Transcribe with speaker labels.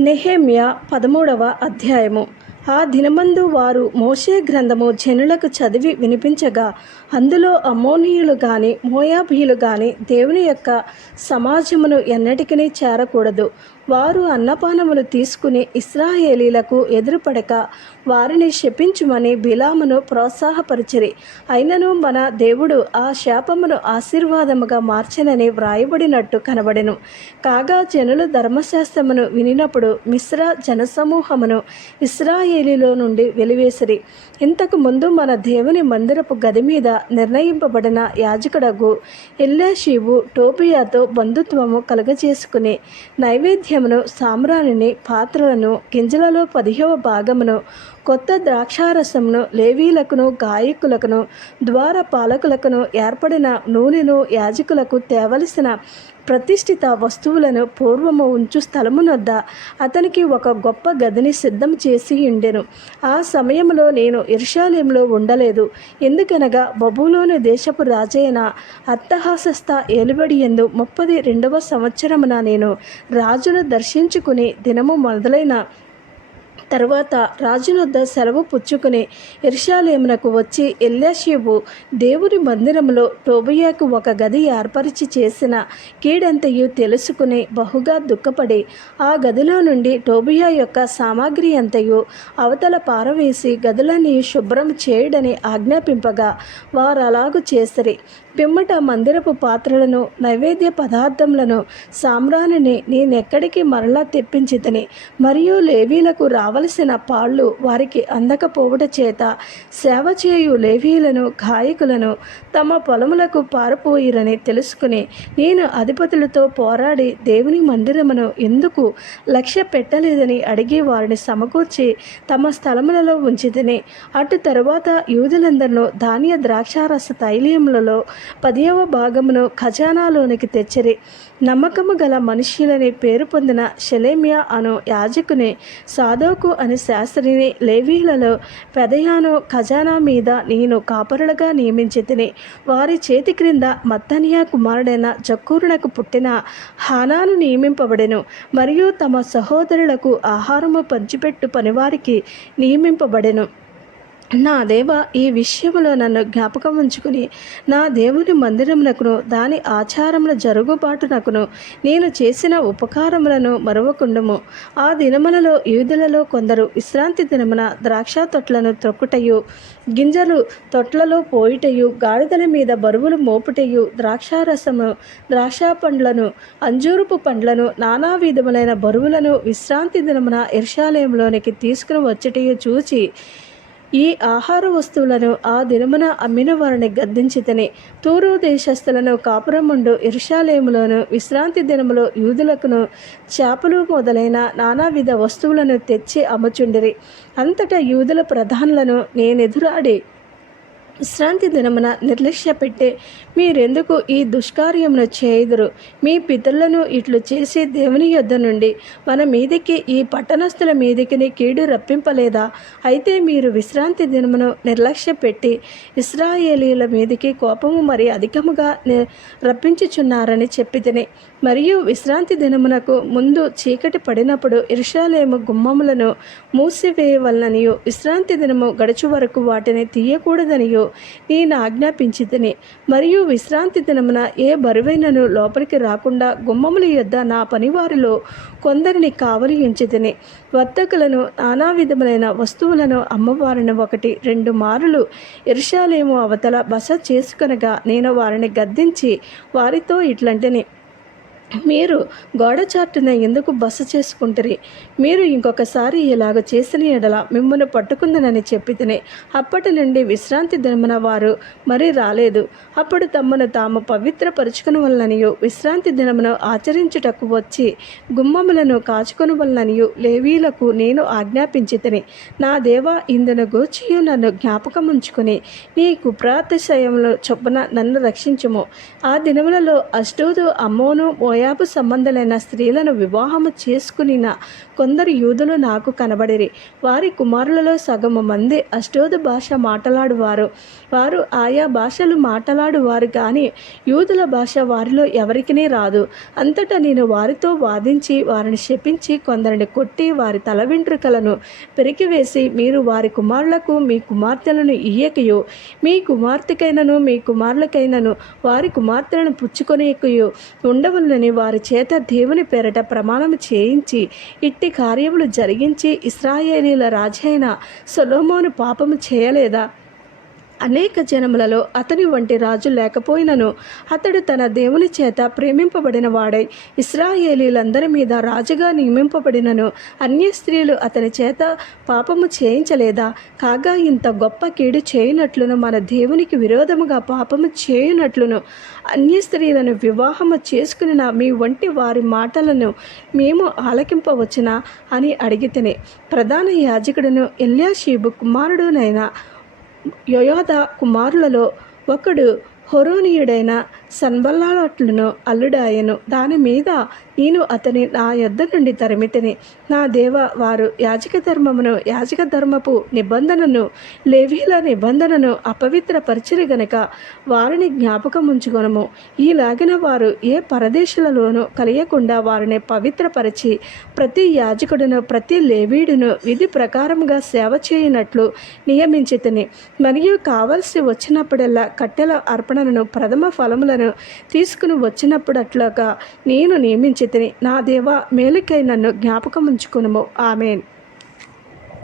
Speaker 1: నెహేమియా పదమూడవ అధ్యాయము. ఆ దినమందు వారు మోషే గ్రంథము జనులకు చదివి వినిపించగా అందులో అమోనీయులు గాని మోయాబీయులు గాని దేవుని యొక్క సమాజమును ఎన్నటికీ చేరకూడదు. వారు అన్నపానములు తీసుకుని ఇస్రాయేలీలకు ఎదురుపడక వారిని శపించుమని బిలామును ప్రోత్సాహపరిచిరి. అయినను మన దేవుడు ఆ శాపమును ఆశీర్వాదముగా మార్చనని వ్రాయబడినట్టు కనబడెను. కాగా జనులు ధర్మశాస్త్రమును వినినప్పుడు మిశ్ర జనసమూహమును ఇస్రాయేలీలో నుండి వెలివేసిరి. ఇంతకు ముందు మన దేవుని మందిరపు గది మీద నిర్ణయింపబడిన యాజకుడగు ఎల్లాషీవు టోపియాతో బంధుత్వము కలగజేసుకుని నైవేద్యమును సామ్రాణిని పాత్రలను గింజలలో పదిహేవ భాగమును కొత్త ద్రాక్షారసమును లేవీలకును గాయకులకును ద్వార పాలకులకును ఏర్పడిన నూనెను యాజకులకు తేవలసిన ప్రతిష్ఠిత వస్తువులను పూర్వము ఉంచు స్థలమునొద్ద. అతనికి ఒక గొప్ప గదిని సిద్ధం చేసి ఉండెను. ఆ సమయంలో నేను ఇర్షాలయంలో ఉండలేదు. ఎందుకనగా బబులోని దేశపు రాజైన అత్తహాసస్త ఏలుబడి ఎందు ముప్పది రెండవ సంవత్సరమున నేను రాజును దర్శించుకుని దినము మొదలైన తర్వాత రాజునొద్ద సెలవు పుచ్చుకుని ఇర్షాలేమునకు వచ్చి ఎల్యాషీబు దేవుని మందిరములో టోబియాకు ఒక గది ఏర్పరిచి చేసిన కీడంతయు తెలుసుకుని బహుగా దుఃఖపడి ఆ గదిలో నుండి టోబియా యొక్క సామాగ్రి అంతయు అవతల పారవేసి గదులని శుభ్రం చేయడని ఆజ్ఞాపింపగా వారు అలాగు చేసిరి. పిమ్మట మందిరపు పాత్రలను నైవేద్య పదార్థములను సామ్రాణిని నేనెక్కడికి మరలా తెప్పించితని మరియు లేవీలకు రావ కావలసిన పాళ్ళు వారికి అందకపోవట చేత సేవ చేయు లేవీలను గాయకులను తమ పొలములకు పారిపోయిరని తెలుసుకుని నేను అధిపతులతో పోరాడి దేవుని మందిరమును ఎందుకు లక్ష్య పెట్టలేదని అడిగి వారిని సమకూర్చి తమ స్థలములలో ఉంచితిని. అటు తరువాత యూదులందరినూ ధాన్య ద్రాక్షారస తైలీయములలో పదియవ భాగమును ఖజానాలోనికి తెచ్చిరి. నమ్మకము గల మనుష్యులని పేరు పొందిన షెలేమియా అను యాజకుని సాదోకు అని శాస్త్రిని లేవీలలో పెదయాను ఖజానా మీద నేను కాపరులుగా నియమించి తిని వారి చేతి క్రింద మత్తనియా కుమారుడైన జక్కూరునకు పుట్టిన హానాను నియమింపబడెను. మరియు తమ సహోదరులకు ఆహారము పంచిపెట్టు పనివారికి నియమింపబడెను. నా దేవ ఈ విషయంలో నన్ను జ్ఞాపకం ఉంచుకుని నా దేవుని మందిరమునకును దాని ఆచారముల జరుగుబాటునకును నేను చేసిన ఉపకారములను మరవకుండము. ఆ దినములలో యూదులలో కొందరు విశ్రాంతి దినమున ద్రాక్ష తొట్లను త్రొక్కుటయు గింజలు తొట్లలో పోయిటయు గాడిదల మీద బరువులు మోపుటయు ద్రాక్షారసము ద్రాక్ష పండ్లను అంజూరుపు పండ్లను నానా విధములైన బరువులను విశ్రాంతి దినమున ఇర్షాలయంలోనికి తీసుకుని వచ్చటయు చూచి ఈ ఆహార వస్తువులను ఆ దినమున అమ్మిన వారిని గద్దించితని తూరు దేశస్థులను కాపురముండు ఇర్షాలేములోను విశ్రాంతి దినములో యూదులకును చేపలు మొదలైన నానావిధ వస్తువులను తెచ్చి అమ్ముచుండిరి. అంతటా యూదుల ప్రధానులను నేనెదురాడి విశ్రాంతి దినమున నిర్లక్ష్య పెట్టే మీరెందుకు ఈ దుష్కార్యమును చేయుదురు? మీ పితరులను ఇట్లు చేసి దేవుని యొద్ద నుండి మన మీదికి ఈ పట్టణస్థుల మీదికి కీడు రప్పింపలేదా? అయితే మీరు విశ్రాంతి దినమును నిర్లక్ష్య పెట్టి ఇస్రాయేలీల మీదికి కోపము మరి అధికముగా ని- రప్పించుచున్నారని చెప్పితిని మరియు విశ్రాంతి దినమునకు ముందు చీకటి పడినప్పుడు ఇర్షాలేము గుమ్మములను మూసివేయవలననియు విశ్రాంతి దినము గడుచు వరకు వాటిని తీయకూడదనియు నేను ఆజ్ఞాపించితిని. మరియు విశ్రాంతి దినమున ఏ బరువైనను లోపలికి రాకుండా గుమ్మముల యొద్ద నా పనివారిలో కొందరిని కావలి ఉంచితిని వర్తకులను నానా విధములైన వస్తువులను అమ్మవారిని ఒకటి రెండు మారులు ఇర్షాలేము అవతల బస చేసుకొనగా నేను వారిని గద్దించి వారితో ఇట్లంటిని. మీరు గోడ చాటున ఎందుకు బస చేసుకుంటారు? మీరు ఇంకొకసారి ఇలాగ చేసిన ఎడల మిమ్మల్ని పట్టుకుందనని చెప్పి తినే అప్పటి నుండి విశ్రాంతి దినమున వారు మరి రాలేదు. అప్పుడు తమను తాము పవిత్రపరుచుకుని వలననియు విశ్రాంతి దినమును ఆచరించుటకు వచ్చి గుమ్మములను కాచుకుని వలననియు లేవీలకు నేను ఆజ్ఞాపించి తిని నా దేవ ఇందును గూర్చియు నన్ను జ్ఞాపకం ఉంచుకుని నీ కుప్రాతిశయములు చొప్పున నన్ను రక్షించుము. ఆ దినములలో అష్టోదు అమ్మోను మోయాబు సంబంధులైన స్త్రీలను వివాహము చేసుకునిన కొందరు యూదులు నాకు కనబడిరి. వారి కుమారులలో సగము మంది అష్టోద భాష మాట్లాడువారు. వారు ఆయా భాషలు మాట్లాడువారు కానీ యూదుల భాష వారిలో ఎవరికీ రాదు. అంతటా నేను వారితో వాదించి వారిని శపించి కొందరిని కొట్టి వారి తల వెంట్రుకలను పెరికివేసి మీరు వారి కుమారులకు మీ కుమార్తెలను ఇయ్యకయో. మీ కుమార్తెకైనను మీ కుమారులకైనను వారి కుమార్తెలను పుచ్చుకొనేకయో ఉండవలనని వారి చేత దేవుని పేరట ప్రమాణం చేయించి ఇట్టి కార్యములు జరిగించి ఇస్రాయేలీల రాజైన సొలోమోను పాపము చేయలేదా? అనేక జనములలో అతని వంటి రాజు లేకపోయినను. అతడు తన దేవుని చేత ప్రేమింపబడిన వాడై ఇస్రాయేలీలందరి మీద రాజుగా నియమింపబడినను. అన్య స్త్రీలు అతని చేత పాపము చేయించలేదా? కాగా ఇంత గొప్ప కీడు చేయునట్లును మన దేవునికి విరోధముగా పాపము చేయునట్లును. అన్య స్త్రీలను వివాహము చేసుకునిన మీ వంటి వారి మాటలను మేము ఆలకింపవచ్చునా? అని అడిగితేనే ప్రధాన యాజకుడును ఎల్యాషీబు కుమారుడునైనా యోయోధ కుమారులలో ఒకడు హొరోనీయుడైన సన్బల్లాట్లను అల్లుడాయను దాని మీద నేను అతని నా యొద్ద నుండి తరిమితిని. నా దేవ వారు యాజక ధర్మమును యాజక ధర్మపు నిబంధనను లేవీల నిబంధనను అపవిత్రపరిచిరి గనక వారిని జ్ఞాపకం ఉంచుకొనము ఈలాగిన వారు ఏ పరదేశులలోనూ కలియకుండా వారిని పవిత్రపరిచి ప్రతి యాజకుడును ప్రతి లేవీడును విధి ప్రకారముగా సేవ చేయనట్లు నియమించితిని. మరియు కావలసి వచ్చినప్పుడల్లా కట్టెల అర్పణలను ప్రథమ ఫలములను తీసుకుని వచ్చినప్పుడట్లాగా నేను నియమించి నా దేవ మేలుకై నన్ను జ్ఞాపకం ఉంచుకునుము ఆమెన్.